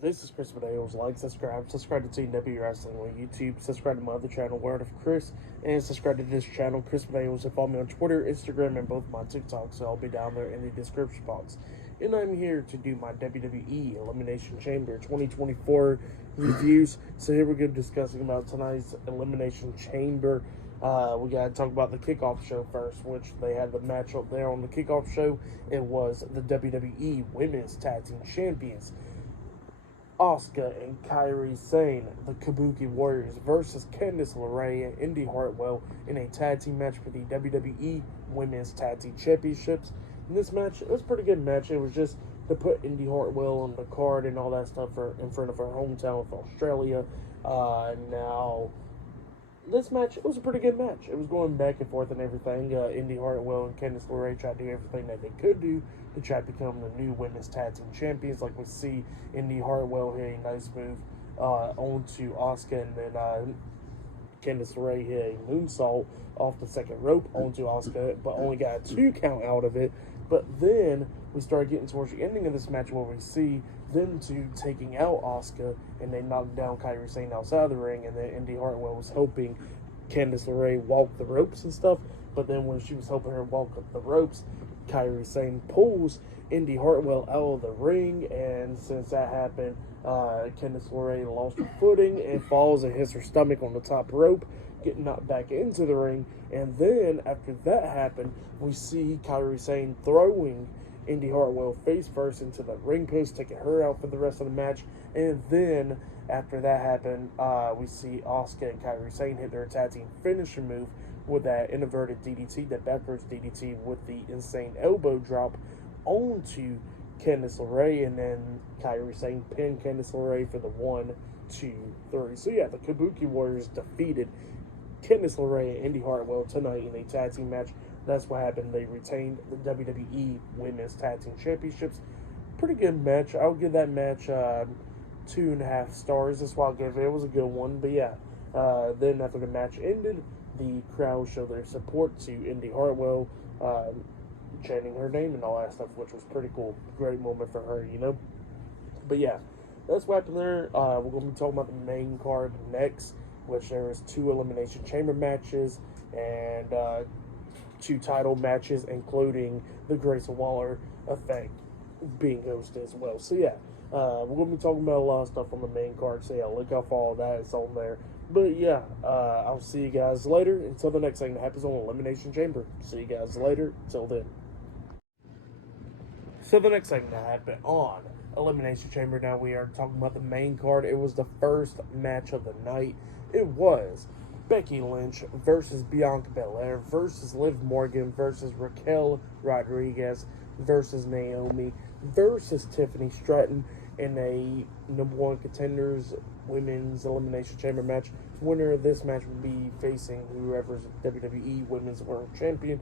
This is Chris Videos. Like, subscribe to TW Wrestling on YouTube, subscribe to my other channel, Word of Chris, and subscribe to this channel, Chris Videos, and follow me on Twitter, Instagram, and both my TikToks, so I'll be down there in the description box. And I'm here to do my WWE Elimination Chamber 2024 reviews. So here we go discussing about tonight's Elimination Chamber. We got to talk about the kickoff show first, which they had the match up there on the kickoff show. It was the WWE Women's Tag Team Champions, Asuka and Kairi Sane, the Kabuki Warriors, versus Candice LeRae and Indy Hartwell in a tag team match for the WWE Women's Tag Team Championships. In this match, it was a pretty good match. It was just to put Indy Hartwell on the card and all that stuff in front of her hometown of Australia. Now, this match, it was a pretty good match. It was going back and forth and everything. Indy Hartwell and Candice LeRae tried to do everything that they could do to try to become the new women's tag team champions. Like we see Indy Hartwell hit a nice move onto Asuka, and then Candice LeRae hit a moonsault off the second rope onto Asuka, but only got a 2 count out of it. But then we started getting towards the ending of this match where we see them two taking out Asuka, and they knocked down Kairi Sane outside of the ring, and then Indy Hartwell was helping Candice LeRae walk the ropes and stuff. But then when she was helping her walk up the ropes, Kairi Sane pulls Indy Hartwell out of the ring, and since that happened, Candice LeRae lost her footing and falls and hits her stomach on the top rope, getting knocked back into the ring. And then after that happened, we see Kairi Sane throwing Indy Hartwell face first into the ring post, taking her out for the rest of the match. And then after that happened, we see Asuka and Kairi Sane hit their tag team finisher move with that inverted DDT, that backwards DDT with the insane elbow drop onto Candice LeRae, and then Kairi Sane pinned Candice LeRae for the 1, 2, 3. So yeah, the Kabuki Warriors defeated Candice LeRae and Indy Hartwell tonight in a tag team match. That's what happened. They retained the WWE Women's Tag Team Championships. Pretty good match. I'll give that match 2.5 stars. That's why I'll give it. It was a good one. But yeah, then after the match ended, the crowd showed their support to Indy Hartwell, chanting her name and all that stuff, which was pretty cool. Great moment for her, you know. But yeah, that's what happened there. We're going to be talking about the main card next, which there was 2 Elimination Chamber matches and 2 title matches, including the Grayson Waller effect being hosted as well. So yeah, we're going to be talking about a lot of stuff on the main card. So yeah, look out for all that. It's on there. But yeah, I'll see you guys later. Until the next thing that happens on Elimination Chamber. See you guys later. Till then. So the next thing that happened on Elimination Chamber, now we are talking about the main card. It was the first match of the night. It was Becky Lynch versus Bianca Belair versus Liv Morgan versus Raquel Rodriguez versus Naomi versus Tiffany Stratton in a #1 Contenders Women's Elimination Chamber match. Winner of this match will be facing whoever's WWE Women's World Champion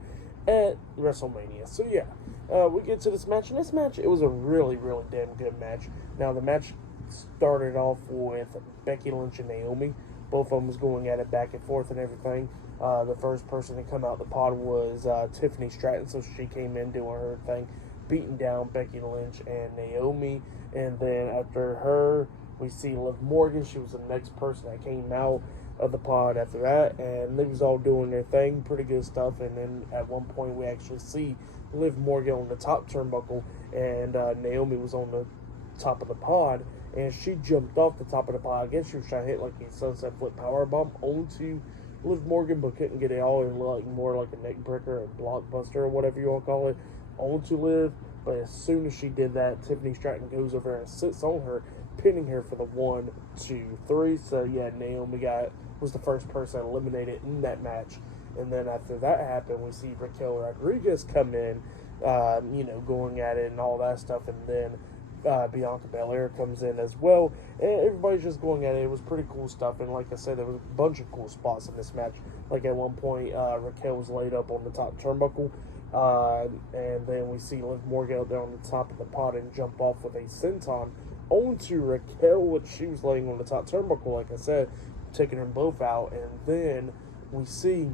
at WrestleMania. So yeah, we get to this match, and this match, it was a really, really damn good match. Now the match started off with Becky Lynch and Naomi. Both of them was going at it back and forth and everything. The first person to come out the pod was Tiffany Stratton, so she came in doing her thing, beating down Becky Lynch and Naomi. And then after her, we see Liv Morgan. She was the next person that came out of the pod after that, and they was all doing their thing, pretty good stuff. And then at one point, we actually see Liv Morgan on the top turnbuckle, and Naomi was on the top of the pod, and she jumped off the top of the pod. I guess she was trying to hit like a sunset flip powerbomb onto Liv Morgan, but couldn't get it all in, like more like a neck breaker or blockbuster or whatever you want to call it, onto Liv. But as soon as she did that, Tiffany Stratton goes over and sits on her, pinning her for the 1, 2, 3. So yeah, Naomi was the first person eliminated in that match. And then after that happened, we see Raquel Rodriguez come in, going at it and all that stuff. And then Bianca Belair comes in as well, and everybody's just going at it. It was pretty cool stuff, and like I said, there was a bunch of cool spots in this match. Like at one point, Raquel was laid up on the top turnbuckle, and then we see Liv Morgan out there on the top of the pod and jump off with a senton onto Raquel, which she was laying on the top turnbuckle, like I said, taking them both out. And then we see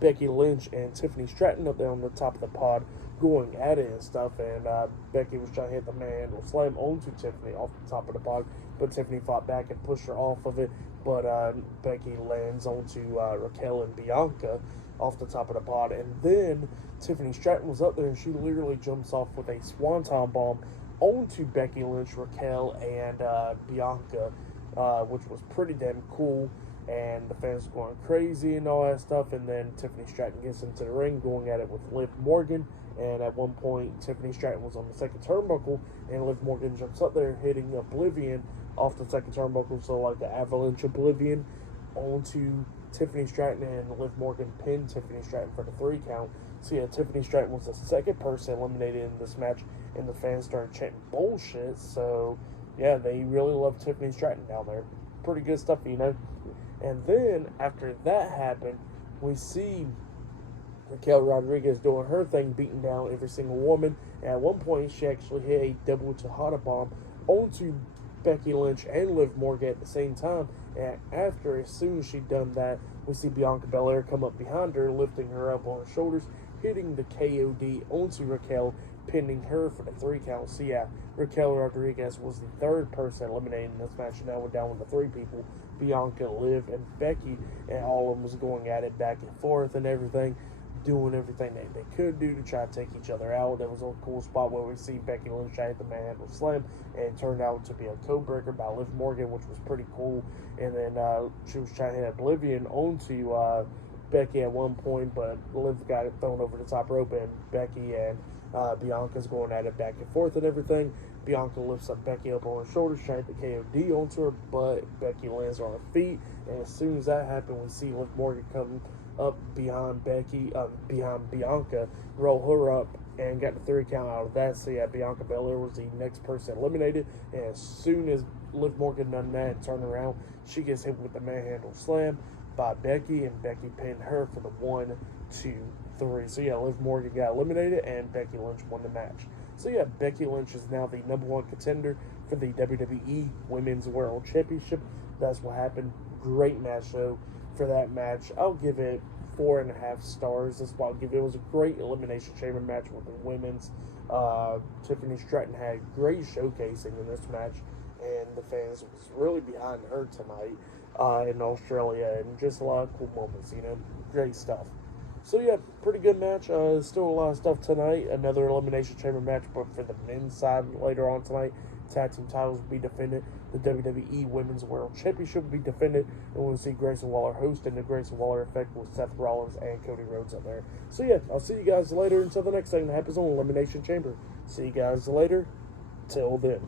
Becky Lynch and Tiffany Stratton up there on the top of the pod going at it and stuff, and Becky was trying to hit the manhandle slam onto Tiffany off the top of the pod, but Tiffany fought back and pushed her off of it, but Becky lands onto Raquel and Bianca off the top of the pod, and then Tiffany Stratton was up there, and she literally jumps off with a swanton bomb onto Becky Lynch, Raquel, and Bianca, which was pretty damn cool. And the fans were going crazy and all that stuff. And then Tiffany Stratton gets into the ring, going at it with Liv Morgan. And at one point, Tiffany Stratton was on the second turnbuckle, and Liv Morgan jumps up there, hitting Oblivion off the second turnbuckle. So like the Avalanche Oblivion onto Tiffany Stratton, and Liv Morgan pinned Tiffany Stratton for the 3 count. So yeah, Tiffany Stratton was the second person eliminated in this match, and the fans started chanting bullshit. So yeah, they really love Tiffany Stratton down there. Pretty good stuff, you know. And then after that happened, we see Raquel Rodriguez doing her thing, beating down every single woman. And at one point, she actually hit a double Tejada bomb onto Becky Lynch and Liv Morgan at the same time. And after, as soon as she'd done that, we see Bianca Belair come up behind her, lifting her up on her shoulders, hitting the KOD onto Raquel, pinning her for the 3 count. So yeah, Raquel Rodriguez was the third person eliminated in this match. Now we're down with the 3 people, Bianca, Liv, and Becky, and all of them was going at it back and forth and everything, doing everything they could do to try to take each other out. There was a cool spot where we see Becky Lynch try to hit the manhandle slam, and it turned out to be a code breaker by Liv Morgan, which was pretty cool. And then she was trying to hit Oblivion onto Becky at one point, but Liv got it thrown over the top rope, and Becky and Bianca's going at it back and forth and everything. Bianca lifts up Becky up on her shoulders, trying to KOD onto her, but Becky lands on her feet. And as soon as that happened, we see Liv Morgan come up behind Bianca, roll her up, and got the 3 count out of that. So yeah, Bianca Belair was the next person eliminated. And as soon as Liv Morgan done that and turned around, she gets hit with the manhandle slam by Becky, and Becky pinned her for the 1, 2, 3. So yeah, Liv Morgan got eliminated, and Becky Lynch won the match. So yeah, Becky Lynch is now the #1 contender for the WWE Women's World Championship. That's what happened. Great match though. For that match, I'll give it 4.5 stars. That's why I'll give it. It was a great Elimination Chamber match with the women's. Tiffany Stratton had great showcasing in this match, and the fans was really behind her tonight in Australia, and just a lot of cool moments, you know, great stuff. So yeah, pretty good match. Still a lot of stuff tonight. Another Elimination Chamber match, but for the men's side later on tonight. Tag team titles will be defended. The WWE Women's World Championship will be defended. And we'll see Grayson Waller hosting the Grayson Waller Effect with Seth Rollins and Cody Rhodes up there. So yeah, I'll see you guys later until the next thing that happens on Elimination Chamber. See you guys later. Till then.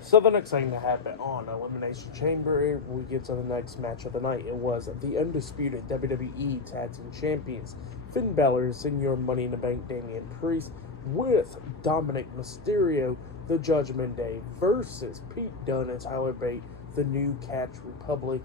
So the next thing that happened on Elimination Chamber, we get to the next match of the night. It was the undisputed WWE Tag Team Champions, Finn Balor and Senior Money in the Bank Damian Priest, with Dominic Mysterio, the Judgment Day, versus Pete Dunne and Tyler Bate, the New Catch Republic,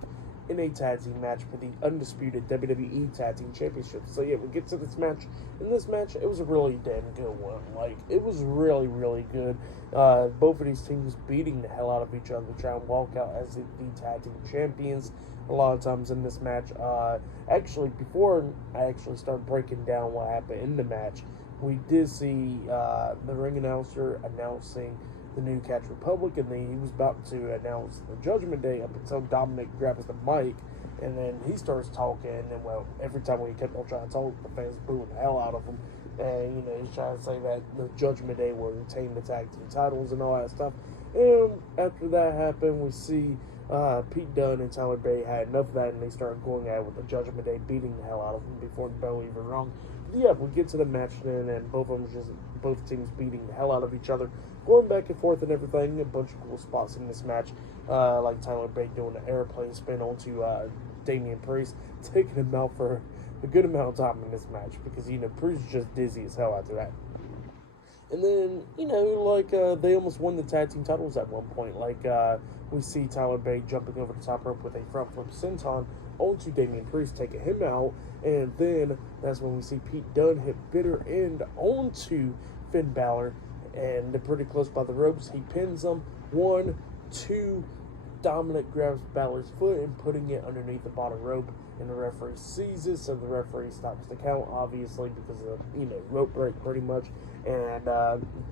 in a tag team match for the undisputed WWE Tag Team Championship. So yeah, we get to this match. In this match, it was a really damn good one. Like, it was really, really good. Both of these teams beating the hell out of each other to try and walk out as the tag team champions. A lot of times in this match, actually, before I actually start breaking down what happened in the match, we did see the ring announcer announcing the New Catch Republic, and then he was about to announce the Judgment Day up until Dominic grabs the mic, and then he starts talking, and well, every time when he kept on trying to talk, the fans booing the hell out of him, and you know, he's trying to say that the Judgment Day will retain the tag team titles and all that stuff. And after that happened, we see Pete Dunne and Tyler Bate had enough of that, and they started going at it with the Judgment Day, beating the hell out of them before the bell even rung. Yeah, we get to the match then, and both teams beating the hell out of each other, going back and forth and everything. A bunch of cool spots in this match, like Tyler Bate doing the airplane spin onto Damian Priest, taking him out for a good amount of time in this match, because, you know, Priest is just dizzy as hell after that. And then, you know, like, they almost won the tag team titles at one point. Like, we see Tyler Bate jumping over the top rope with a front flip senton onto Damian Priest, taking him out. And then that's when we see Pete Dunne hit bitter end onto Finn Balor. And they're pretty close by the ropes. He pins him. 1, 2. Dominic grabs Balor's foot and putting it underneath the bottom rope. and the referee sees it, so the referee stops the count, obviously, because of, rope break pretty much, and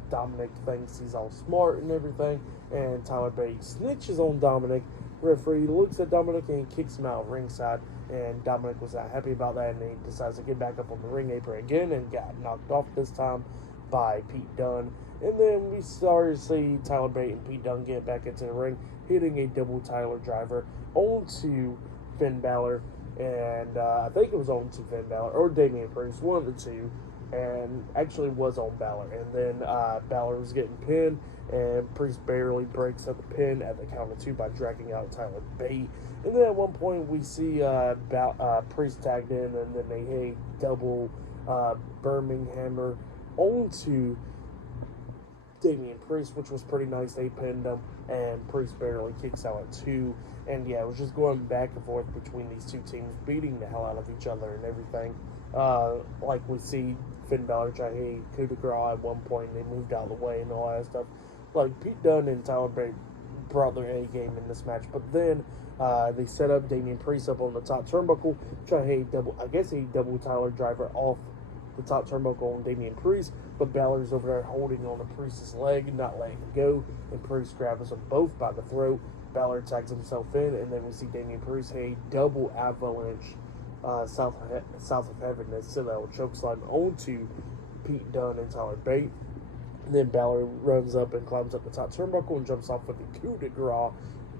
Dominic thinks he's all smart and everything, and Tyler Bate snitches on Dominic. Referee looks at Dominic and he kicks him out ringside, and Dominic was not happy about that, and he decides to get back up on the ring apron again and got knocked off this time by Pete Dunne. And then we started to see Tyler Bate and Pete Dunne get back into the ring, hitting a double Tyler driver onto Finn Balor, and I think it was onto Finn Balor or Damian Priest, one of the two, and actually was on Balor. And then Balor was getting pinned, and Priest barely breaks up the pin at the count of 2 by dragging out Tyler Bate. And then at one point we see Priest tagged in, and then they hit a double Birminghammer onto Damian Priest, which was pretty nice. They pinned him, and Priest barely kicks out at 2. And yeah, it was just going back and forth between these two teams, beating the hell out of each other and everything. Like we see Finn Balor try to coup de grace at one point, and they moved out of the way and all that stuff. Like, Pete Dunne and Tyler Bate brought their A game in this match, but then they set up Damian Priest up on the top turnbuckle, try to double Tyler driver off the top turnbuckle on Damian Priest, but Balor's over there holding on to Priest's leg, not letting him go, and Priest grabs them both by the throat. Balor tags himself in, and then we see Damian Priest hit a double avalanche south of heaven and Citadel chokeslam onto Pete Dunne and Tyler Bate. And then Balor runs up and climbs up the top turnbuckle and jumps off with a coup de grace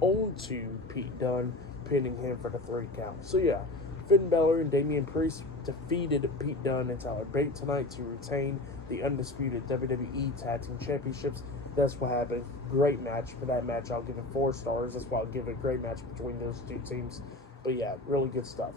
onto Pete Dunne, pinning him for the 3 count. So yeah, Finn Balor and Damian Priest defeated Pete Dunne and Tyler Bate tonight to retain the undisputed WWE Tag Team Championships. That's what happened. Great match. For that match, I'll give it 4 stars. That's why I'll give it a great match between those two teams. But yeah, really good stuff.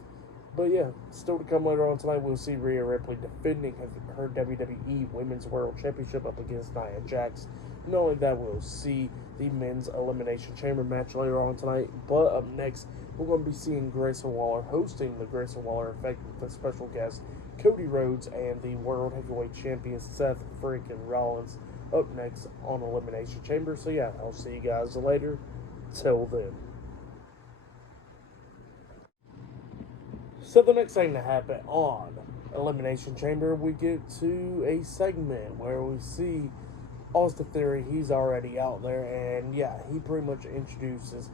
But yeah, still to come later on tonight, we'll see Rhea Ripley defending her WWE Women's World Championship up against Nia Jax. Not only that, we'll see the Men's Elimination Chamber match later on tonight. But up next, we're going to be seeing Grayson Waller hosting the Grayson Waller Effect with a special guest, Cody Rhodes, and the World Heavyweight Champion Seth freaking Rollins up next on Elimination Chamber. So yeah, I'll see you guys later. Till then. So the next thing to happen on Elimination Chamber, we get to a segment where we see Austin Theory. He's already out there, and yeah, he pretty much introduces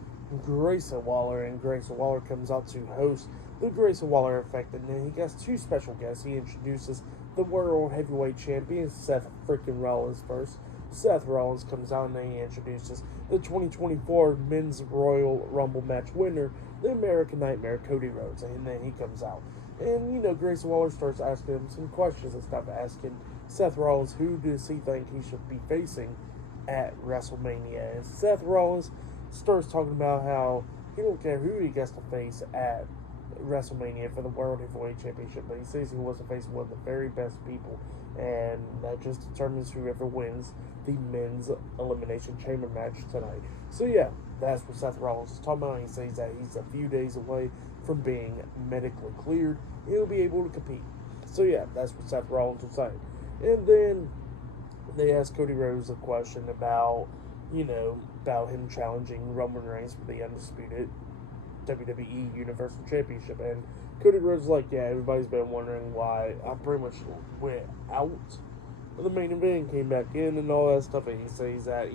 Grayson Waller, and Grayson Waller comes out to host the Grayson Waller Effect, and then he has 2 special guests. He introduces the World Heavyweight Champion, Seth freaking Rollins first. Seth Rollins comes out and then he introduces the 2024 Men's Royal Rumble match winner, the American Nightmare, Cody Rhodes, and then he comes out. And, Grayson Waller starts asking him some questions and stuff, asking Seth Rollins who does he think he should be facing at WrestleMania. And Seth Rollins starts talking about how he don't care who he gets to face at WrestleMania for the World Heavyweight Championship, but he says he wants to face one of the very best people, and that just determines whoever wins the Men's Elimination Chamber match tonight. So yeah, that's what Seth Rollins is talking about. He says that he's a few days away from being medically cleared. He'll be able to compete. So yeah, that's what Seth Rollins was saying. And then they asked Cody Rhodes a question about, about him challenging Roman Reigns for the undisputed WWE Universal Championship. And Cody Rhodes was like, yeah, everybody's been wondering why I pretty much went out of the main event and came back in and all that stuff. And he says that,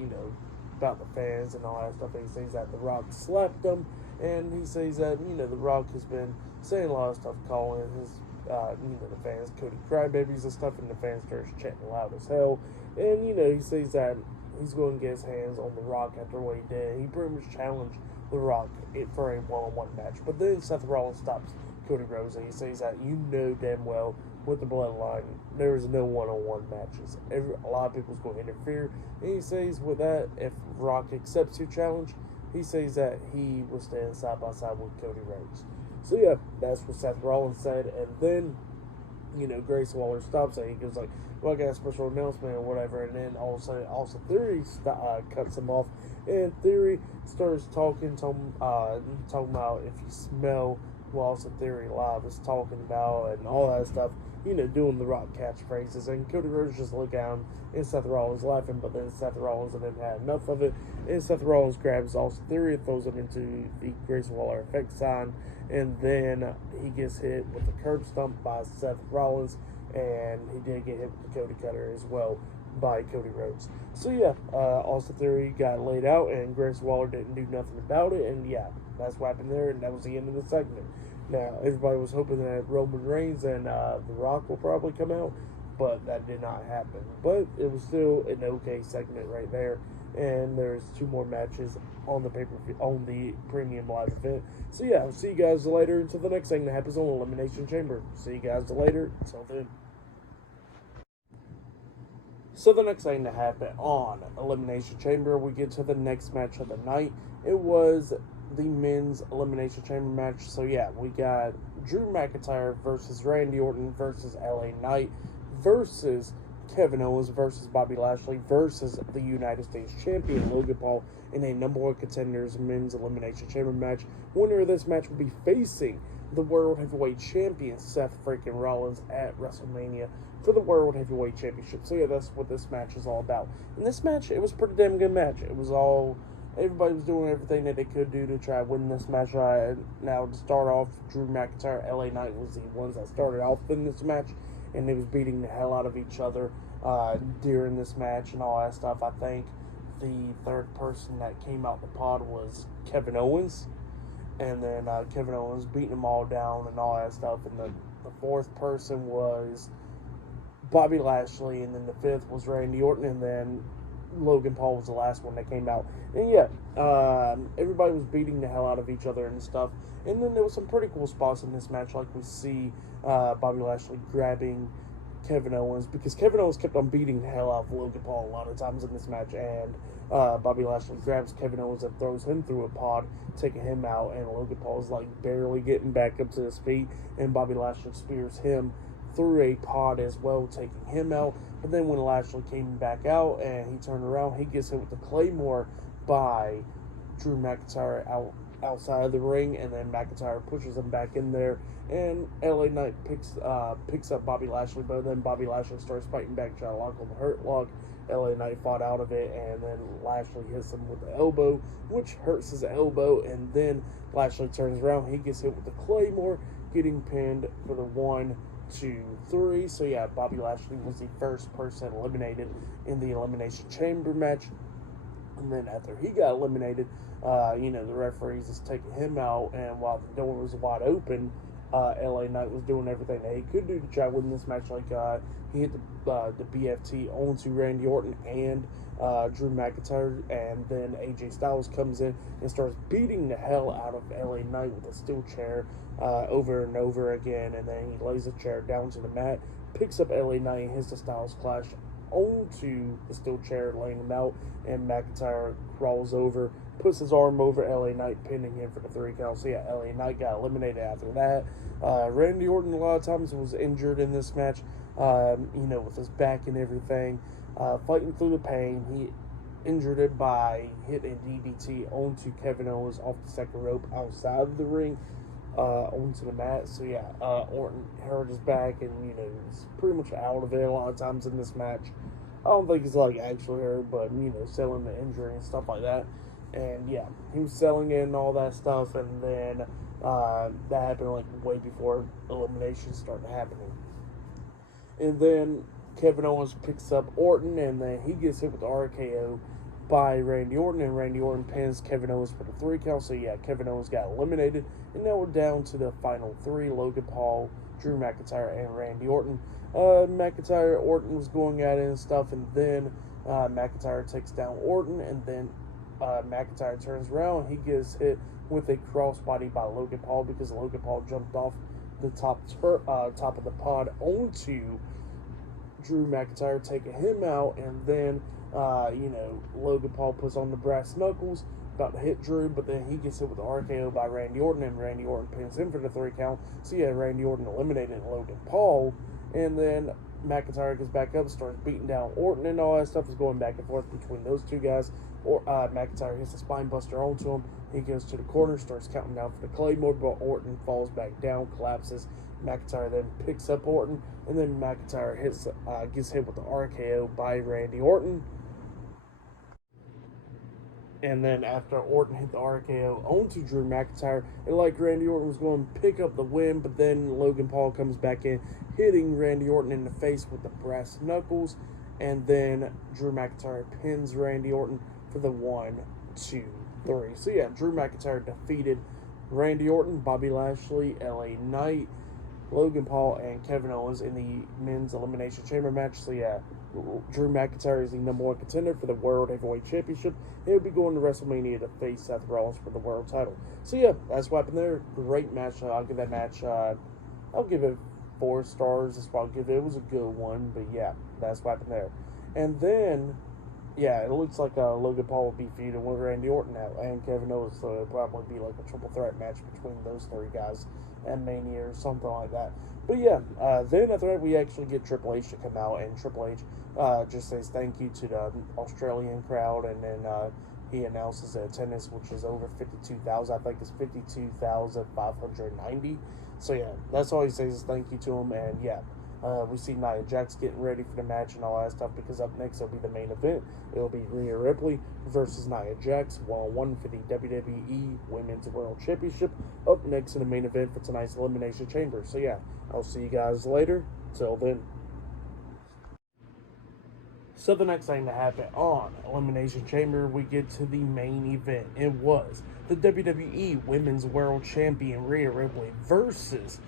about the fans and all that stuff. And he says that The Rock slapped him. And he says that, The Rock has been saying a lot of stuff, calling his, the fans Cody crybabies and stuff. And the fans starts chanting loud as hell. And, he says that he's going to get his hands on The Rock after what he did. He pretty much challenged The Rock for a one-on-one match. But then Seth Rollins stops Cody Rhodes and he says that damn well with the bloodline there is no one-on-one matches. A lot of people's going to interfere. And he says with that, if Rock accepts your challenge, he says that he will stand side by side with Cody Rhodes. So yeah, that's what Seth Rollins said. And then, Grayson Waller stops and he goes like, well, I got a special announcement or whatever. And then all of a sudden, also Theory cuts him off. And Theory starts talking about if you smell who Austin Theory Live is talking about and all that stuff, doing the Rock catchphrases. And Cody Rhodes just look at him and Seth Rollins laughing, but then Seth Rollins and him had enough of it. And Seth Rollins grabs Austin Theory and throws him into the Grayson Waller effect sign. And then he gets hit with a curb stomp by Seth Rollins. And he did get hit with the Cody Cutter as well by Cody Rhodes. So yeah, Austin Theory got laid out and Grayson Waller didn't do nothing about it, and yeah, that's what happened there, and that was the end of the segment. Now, everybody was hoping that Roman Reigns and The Rock will probably come out, but that did not happen. But it was still an okay segment right there, and there's 2 more matches on the on the premium live event. So yeah, I'll see you guys later until the next thing that happens on Elimination Chamber. See you guys later. Until then. So the next thing to happen on Elimination Chamber, we get to the next match of the night. It was the men's Elimination Chamber match. So yeah, we got Drew McIntyre versus Randy Orton versus LA Knight versus Kevin Owens versus Bobby Lashley versus the United States Champion Logan Paul in a number 1 contenders men's Elimination Chamber match. Winner of this match will be facing the World Heavyweight Champion Seth freaking Rollins at WrestleMania for the World Heavyweight Championship. So yeah, that's what this match is all about. In this match, it was a pretty damn good match. It was all, everybody was doing everything that they could do to try to win this match. Now, to start off, Drew McIntyre, LA Knight was the ones that started off in this match, and they was beating the hell out of each other during this match and all that stuff. I think the third person that came out the pod was Kevin Owens, and then Kevin Owens beating them all down and all that stuff, and the fourth person was Bobby Lashley, and then the fifth was Randy Orton, and then Logan Paul was the last one that came out. And yeah, everybody was beating the hell out of each other and stuff. And then there was some pretty cool spots in this match, like we see Bobby Lashley grabbing Kevin Owens, because Kevin Owens kept on beating the hell out of Logan Paul a lot of times in this match, and Bobby Lashley grabs Kevin Owens and throws him through a pod, taking him out, and Logan Paul's like barely getting back up to his feet, and Bobby Lashley spears him through a pod as well, taking him out. But then when Lashley came back out and he turned around, he gets hit with the Claymore by Drew McIntyre outside of the ring, and then McIntyre pushes him back in there, and LA Knight picks up Bobby Lashley, but then Bobby Lashley starts fighting back, trying to lock on the hurt lock. LA Knight fought out of it, and then Lashley hits him with the elbow, which hurts his elbow, and then Lashley turns around, he gets hit with the Claymore, getting pinned for the 1, 2, 3. So yeah, Bobby Lashley was the first person eliminated in the Elimination Chamber match. And then after he got eliminated, the referees is taking him out, and while the door was wide open, LA Knight was doing everything that he could do to try to win this match. Like he hit the BFT onto Randy Orton and Drew McIntyre, and then AJ Styles comes in and starts beating the hell out of LA Knight with a steel chair over and over again, and then he lays the chair down to the mat, picks up LA Knight and hits the Styles Clash onto the steel chair, laying him out, and McIntyre crawls over, puts his arm over LA Knight, pinning him for the 3 count. So yeah, LA Knight got eliminated after that. Randy Orton a lot of times was injured in this match, with his back and everything, fighting through the pain. He injured it by hitting DDT onto Kevin Owens off the second rope outside of the ring, onto the mat. So yeah, Orton hurt his back, and he's pretty much out of it a lot of times in this match. I don't think he's like actually hurt, but selling the injury and stuff like that. And yeah, he was selling it and all that stuff, and then that happened like way before elimination started happening. And then Kevin Owens picks up Orton, and then he gets hit with the RKO by Randy Orton, and Randy Orton pins Kevin Owens for the 3 count. So yeah, Kevin Owens got eliminated, and now we're down to the final 3: Logan Paul, Drew McIntyre, and Randy Orton. Orton was going at it and stuff, and then McIntyre takes down Orton, and then McIntyre turns around, he gets hit with a crossbody by Logan Paul, because Logan Paul jumped off the top of the pod onto Drew McIntyre, taking him out, and then Logan Paul puts on the brass knuckles, about to hit Drew, but then he gets hit with the RKO by Randy Orton, and Randy Orton pins him for the 3 count. So yeah, Randy Orton eliminated Logan Paul, and then McIntyre gets back up, starts beating down Orton, and all that stuff is going back and forth between those two guys. Or McIntyre hits a spine buster onto him. He goes to the corner, starts counting down for the Claymore, but Orton falls back down, collapses. McIntyre then picks up Orton, and then McIntyre gets hit with the RKO by Randy Orton. And then after Orton hit the RKO onto Drew McIntyre, it like Randy Orton was going to pick up the win, but then Logan Paul comes back in, hitting Randy Orton in the face with the brass knuckles, and then Drew McIntyre pins Randy Orton for the 1, 2, 3. So yeah, Drew McIntyre defeated Randy Orton, Bobby Lashley, LA Knight, Logan Paul, and Kevin Owens in the men's Elimination Chamber match. So yeah, Drew McIntyre is the #1 contender for the World Heavyweight Championship. He'll be going to WrestleMania to face Seth Rollins for the world title. So yeah, that's what happened there. Great match. I'll give that match, I'll give it 4 stars. That's what I'll give it. It was a good one, but yeah, that's what happened there. And then, yeah, it looks like Logan Paul will be feuding with Randy Orton now and Kevin Owens, so it'll probably be like a triple threat match between those 3 guys at Mania or something like that. But yeah, then after that, we actually get Triple H to come out, and Triple H just says thank you to the Australian crowd, and then he announces the attendance, which is over 52,000. I think it's 52,590. So yeah, that's all he says is thank you to him, and yeah. We see Nia Jax getting ready for the match and all that stuff, because up next will be the main event. It'll be Rhea Ripley versus Nia Jax, 1-on-1 for the WWE Women's World Championship. Up next in the main event for tonight's Elimination Chamber. So yeah, I'll see you guys later. Till then. So the next thing to happen on Elimination Chamber, we get to the main event. It was the WWE Women's World Champion Rhea Ripley versus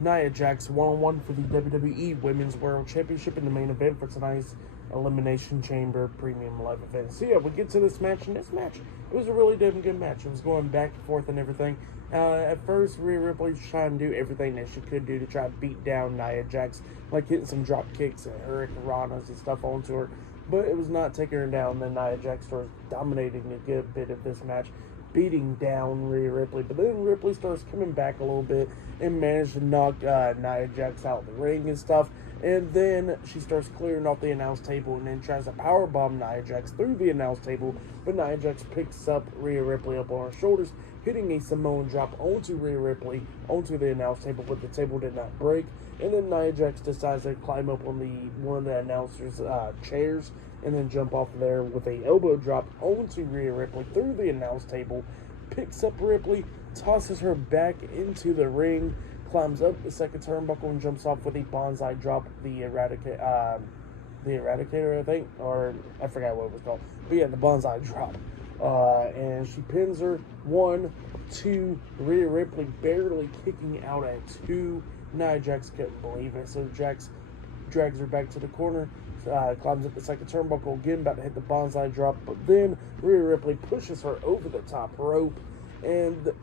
Nia Jax, 1-on-1 for the WWE Women's World Championship in the main event for tonight's Elimination Chamber Premium Live event. So yeah, we get to this match, and this match, it was a really damn good match. It was going back and forth and everything. At first, Rhea Ripley was trying to do everything that she could do to try to beat down Nia Jax, like hitting some drop kicks and hurricanranas and stuff onto her, but it was not taking her down. Then Nia Jax starts dominating a good bit of this match, beating down Rhea Ripley, but then Ripley starts coming back a little bit and managed to knock Nia Jax out of the ring and stuff, and then she starts clearing off the announce table and then tries to powerbomb Nia Jax through the announce table, but Nia Jax picks up Rhea Ripley up on her shoulders, hitting a Samoan drop onto Rhea Ripley onto the announce table, but the table did not break, and then Nia Jax decides to climb up on one of the announcers' chairs and then jump off there with a elbow drop onto Rhea Ripley through the announce table, picks up Ripley, tosses her back into the ring, climbs up the second turnbuckle and jumps off with a bonsai drop, the Eradicator, I think, or I forgot what it was called, but yeah, the bonsai drop. And she pins her, 1, 2, Rhea Ripley barely kicking out at 2. Nia Jax couldn't believe it, so Jax drags her back to the corner, climbs up the second turnbuckle again, about to hit the bonsai drop, but then Rhea Ripley pushes her over the top rope,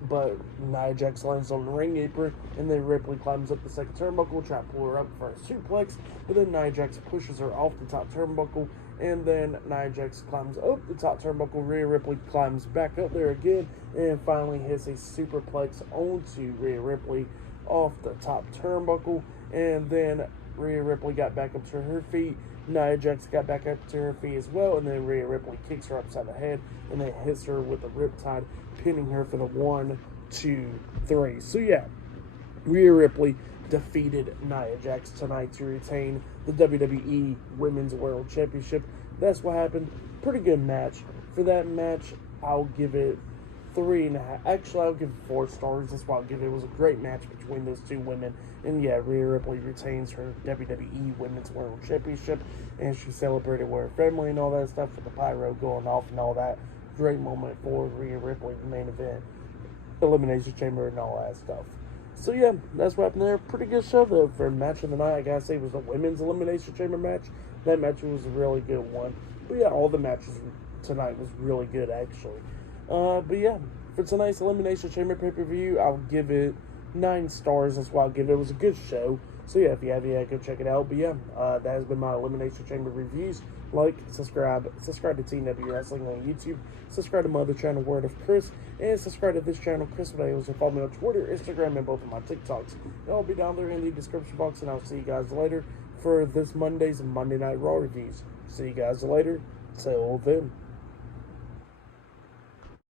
but Nia Jax lands on the ring apron, and then Ripley climbs up the second turnbuckle, try to pull her up for a suplex, but then Nia Jax pushes her off the top turnbuckle, and then Nia Jax climbs up the top turnbuckle, Rhea Ripley climbs back up there again, and finally hits a superplex onto Rhea Ripley off the top turnbuckle, and then Rhea Ripley got back up to her feet, Nia Jax got back up to her feet as well, and then Rhea Ripley kicks her upside the head, and then hits her with a riptide, pinning her for the 1, 2, 3. So yeah, Rhea Ripley defeated Nia Jax tonight to retain the WWE Women's World Championship. That's what happened. Pretty good match. For that match, I'll give it 3.5. Actually, I'll give it 4 stars. That's what I'll give it. It was a great match between those two women. And yeah, Rhea Ripley retains her WWE Women's World Championship. And she celebrated with her family and all that stuff with the pyro going off and all that. Great moment for Rhea Ripley, the main event, Elimination Chamber, and all that stuff. So yeah, that's what happened there. Pretty good show though for match of the night. I gotta say, it was the Women's Elimination Chamber match. That match was a really good one. But yeah, all the matches tonight was really good actually. But yeah, for tonight's Elimination Chamber pay-per-view, I'll give it 9 stars. That's why I'll give it. It was a good show. So yeah, if you have yet, go check it out. But yeah, that has been my Elimination Chamber reviews. Like, subscribe to TW Wrestling on YouTube, subscribe to my other channel, Word of Chris, and subscribe to this channel, Chris Videos, and follow me on Twitter, Instagram, and both of my TikToks. I'll be down there in the description box, and I'll see you guys later for this Monday's Monday Night Raw reviews. See you guys later. Till then.